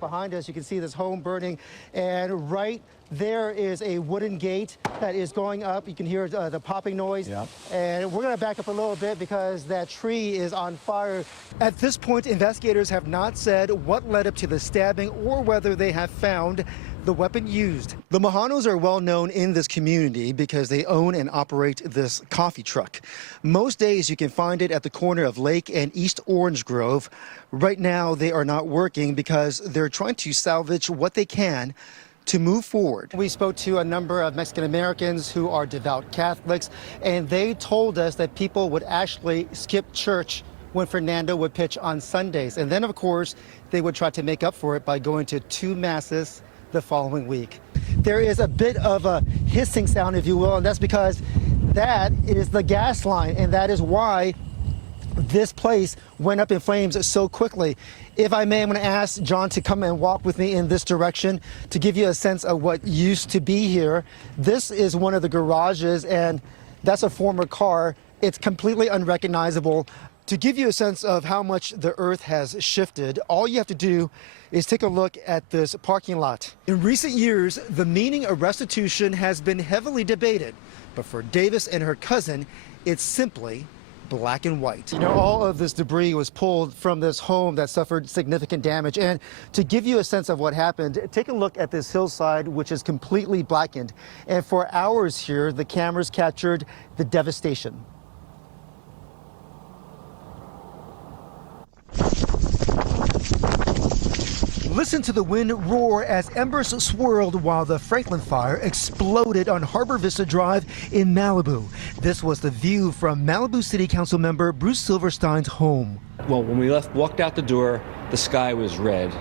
Behind us, you can see this home burning, and right there is a wooden gate that is going up. You can hear the popping noise. Yep. And we're going to back up a little bit because that tree is on fire. At this point, investigators have not said what led up to the stabbing or whether they have found the weapon used. The Mahanos are well known in this community because they own and operate this coffee truck. Most days you can find it at the corner of Lake and East Orange Grove. Right now they are not working because they're trying to salvage what they can to move forward. We spoke to a number of Mexican Americans who are devout Catholics, and they told us that people would actually skip church when Fernando would pitch on Sundays. And then, of course, they would try to make up for it by going to 2 masses the following week. There is a bit of a hissing sound, if you will, and that's because that is the gas line, and that is why this place went up in flames so quickly. If I may, I'm going to ask John to come and walk with me in this direction to give you a sense of what used to be here. This is one of the garages, and that's a former car. It's completely unrecognizable. To give you a sense of how much the earth has shifted, all you have to do is take a look at this parking lot. In recent years, the meaning of restitution has been heavily debated, but for Davis and her cousin, it's simply black and white. You know, all of this debris was pulled from this home that suffered significant damage. And to give you a sense of what happened, take a look at this hillside, which is completely blackened. And for hours here, the cameras captured the devastation. Listen to the wind roar as embers swirled while the Franklin fire exploded on Harbor Vista Drive in Malibu. This was the view from Malibu City Council member Bruce Silverstein's home. Well, when we walked out the door, the sky was red.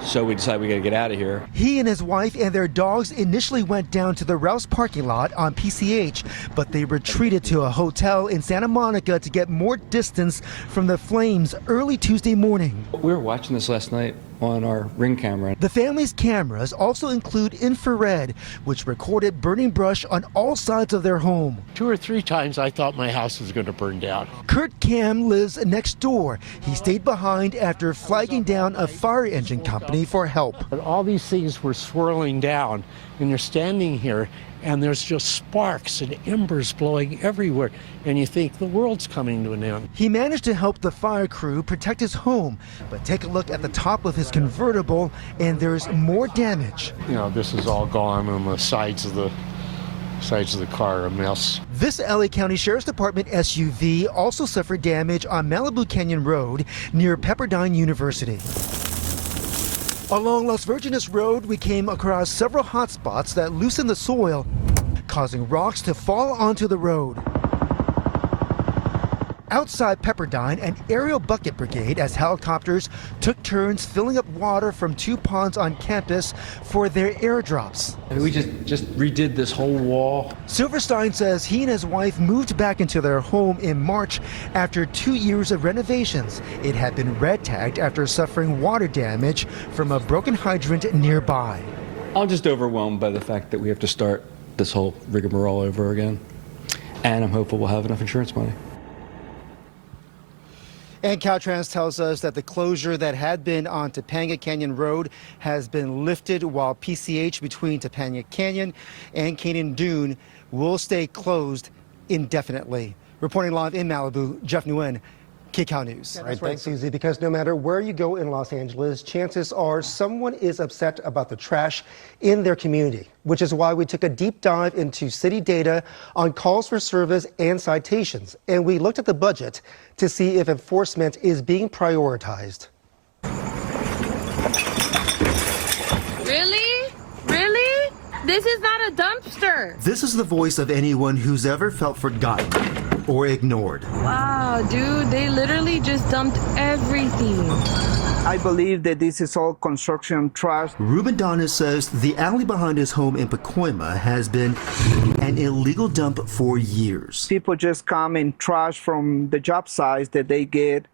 So we decided we got to get out of here. He and his wife and their dogs initially went down to the Rouse parking lot on PCH, but they retreated to a hotel in Santa Monica to get more distance from the flames early Tuesday morning. We were watching this last night on our Ring camera. The family's cameras also include infrared, which recorded burning brush on all sides of their home. 2 or 3 times I thought my house was going to burn down. Kurt Cam lives next door. He stayed behind after flagging down a fire engine company for help. But all these things were swirling down, and you're standing here, and there's just sparks and embers blowing everywhere, and you think the world's coming to an end. He managed to help the fire crew protect his home, but take a look at the top of his convertible, and there's more damage. You know, this is all gone, and the sides of the car are a mess. This LA County Sheriff's Department SUV also suffered damage on Malibu Canyon Road near Pepperdine University. Along Las Virgenes Road, we came across several hot spots that loosened the soil, causing rocks to fall onto the road. Outside Pepperdine, an aerial bucket brigade as helicopters took turns filling up water from 2 ponds on campus for their airdrops. We just redid this whole wall. Silverstein says he and his wife moved back into their home in March after 2 years of renovations. It had been red tagged after suffering water damage from a broken hydrant nearby. I'm just overwhelmed by the fact that we have to start this whole rigmarole over again. And I'm hopeful we'll have enough insurance money. And Caltrans tells us that the closure that had been on Topanga Canyon Road has been lifted, while PCH between Topanga Canyon and Canyon Dune will stay closed indefinitely. Reporting live in Malibu, Jeff Nguyen, KCAL News. All right, thanks, Susie, because no matter where you go in Los Angeles, chances are someone is upset about the trash in their community, which is why we took a deep dive into city data on calls for service and citations. And we looked at the budget to see if enforcement is being prioritized. Really? Really? This is not a dumpster. This is the voice of anyone who's ever felt forgotten or ignored. Wow, dude, they literally just dumped everything. I believe that this is all construction trash. Ruben Donis says the alley behind his home in Pacoima has been an illegal dump for years. People just come and trash from the job sites that they get.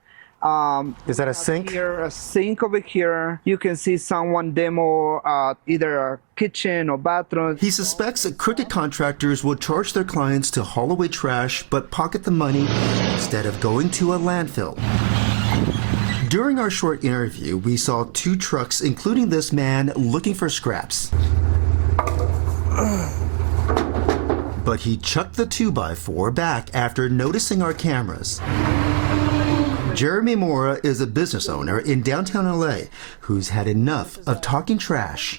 Is that a sink? Here, a sink over here. You can see someone demo either a kitchen or bathroom. He suspects that crooked contractors will charge their clients to haul away trash but pocket the money instead of going to a landfill. During our short interview, we saw 2 trucks, including this man, looking for scraps. But he chucked the 2x4 back after noticing our cameras. Jeremy Mora is a business owner in downtown LA who's had enough of talking trash.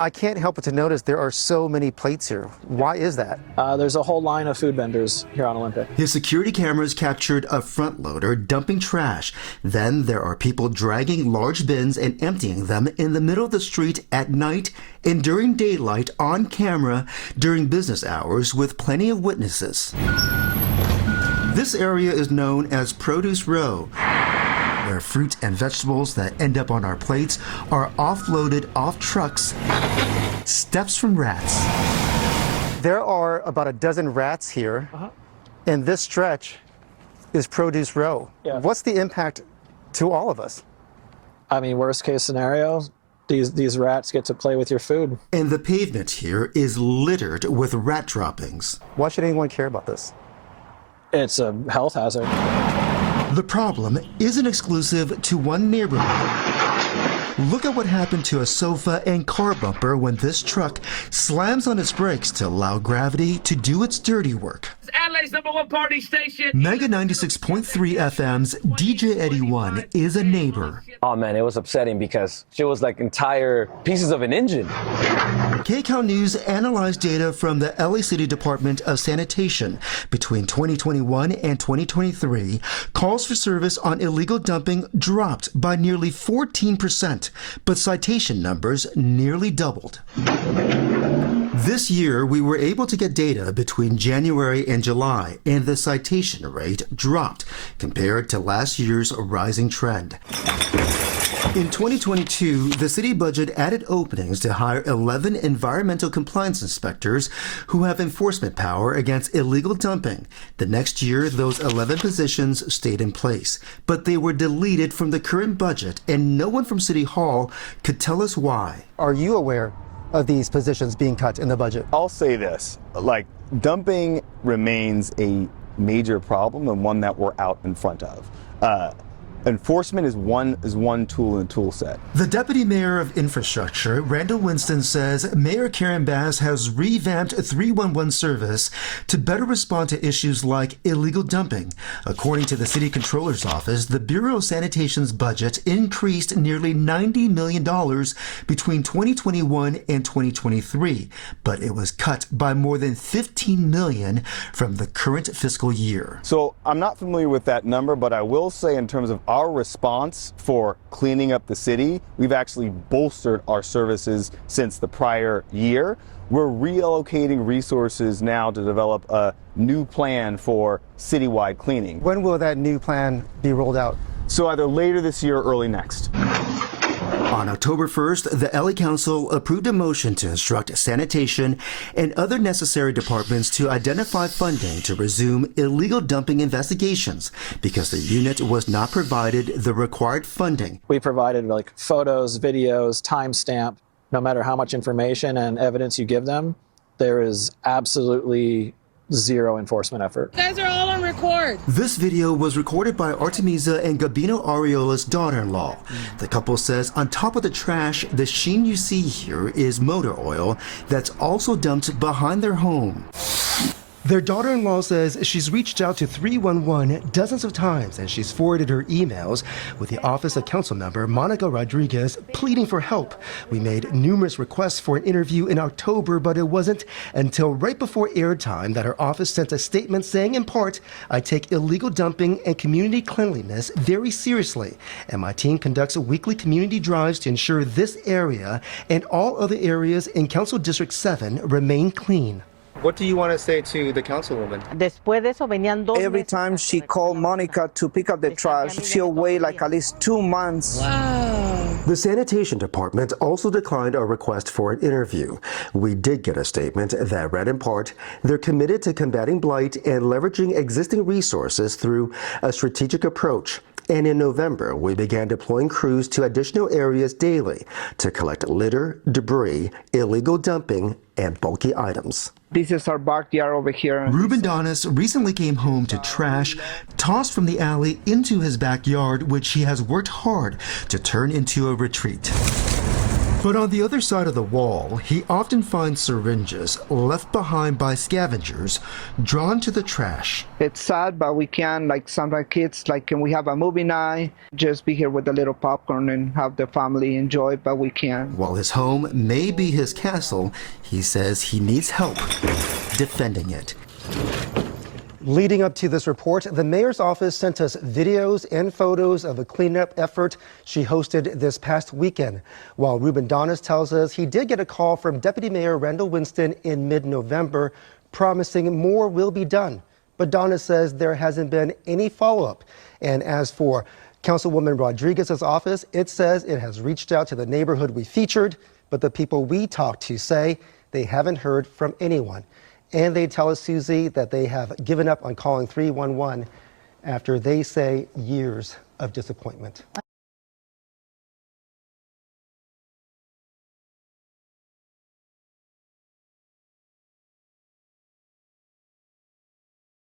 I can't help but to notice there are so many plates here. Why is that? There's a whole line of food vendors here on Olympic. His security cameras captured a front loader dumping trash. Then there are people dragging large bins and emptying them in the middle of the street at night and during daylight on camera during business hours with plenty of witnesses. This area is known as Produce Row, where fruit and vegetables that end up on our plates are offloaded off trucks, steps from rats. There are about a dozen rats here, and this stretch is Produce Row. Yeah. What's the impact to all of us? I mean, worst case scenario, these rats get to play with your food. And the pavement here is littered with rat droppings. Why should anyone care about this? It's a health hazard. The problem isn't exclusive to one neighborhood. Look at what happened to a sofa and car bumper when this truck slams on its brakes to allow gravity to do its dirty work. LA's #1 party station. Mega 96.3 FM's DJ Eddie One is a neighbor. Oh man, it was upsetting because she was like entire pieces of an engine. KCAL News analyzed data from the LA City Department of Sanitation. Between 2021 and 2023, calls for service on illegal dumping dropped by nearly 14%, but citation numbers nearly doubled. This year, we were able to get data between January and July, and the citation rate dropped compared to last year's rising trend. In 2022, the city budget added openings to hire 11 environmental compliance inspectors who have enforcement power against illegal dumping. The next year, those 11 positions stayed in place, but they were deleted from the current budget, and no one from City Hall could tell us why. Are you aware of these positions being cut in the budget? I'll say this, like, dumping remains a major problem and one that we're out in front of. Enforcement is one tool in the tool set. The Deputy Mayor of Infrastructure, Randall Winston, says Mayor Karen Bass has revamped 311 service to better respond to issues like illegal dumping. According to the City Controller's Office, the Bureau of Sanitation's budget increased nearly $90 million between 2021 and 2023, but it was cut by more than $15 million from the current fiscal year. So I'm not familiar with that number, but I will say in terms of our response for cleaning up the city, we've actually bolstered our services since the prior year. We're reallocating resources now to develop a new plan for citywide cleaning. When will that new plan be rolled out? So either later this year or early next. On October 1st, the LA Council approved a motion to instruct sanitation and other necessary departments to identify funding to resume illegal dumping investigations because the unit was not provided the required funding. We provided like photos, videos, timestamp. No matter how much information and evidence you give them, there is absolutely zero enforcement effort. You guys are all on record. This video was recorded by Artemisa and Gabino Ariola's daughter-in-law. The couple says on top of the trash, the sheen you see here is motor oil that's also dumped behind their home. Their daughter-in-law says she's reached out to 311 dozens of times, and she's forwarded her emails with the office of council member Monica Rodriguez pleading for help. We made numerous requests for an interview in October, but it wasn't until right before airtime that her office sent a statement saying, in part, I take illegal dumping and community cleanliness very seriously, and my team conducts weekly community drives to ensure this area and all other areas in Council District 7 remain clean. What do you want to say to the councilwoman? Every time she called Monica to pick up the trash, she'll wait like at least 2 months. Wow. The sanitation department also declined our request for an interview. We did get a statement that read in part, they're committed to combating blight and leveraging existing resources through a strategic approach. And in November, we began deploying crews to additional areas daily to collect litter, debris, illegal dumping, and bulky items. This is our backyard over here. Ruben Donis recently came home to trash tossed from the alley into his backyard, which he has worked hard to turn into a retreat. But on the other side of the wall, he often finds syringes left behind by scavengers drawn to the trash. It's sad, but we can, like sometimes kids, like can we have a movie night, just be here with a little popcorn and have the family enjoy, but we can. While his home may be his castle, he says he needs help defending it. Leading up to this report, the mayor's office sent us videos and photos of a cleanup effort she hosted this past weekend. While Ruben Donis tells us he did get a call from Deputy Mayor Randall Winston in mid-November promising more will be done. But Donis says there hasn't been any follow-up. And as for Councilwoman Rodriguez's office, it says it has reached out to the neighborhood we featured, but the people we talked to say they haven't heard from anyone. And they tell us, Susie, that they have given up on calling 311 after they say years of disappointment.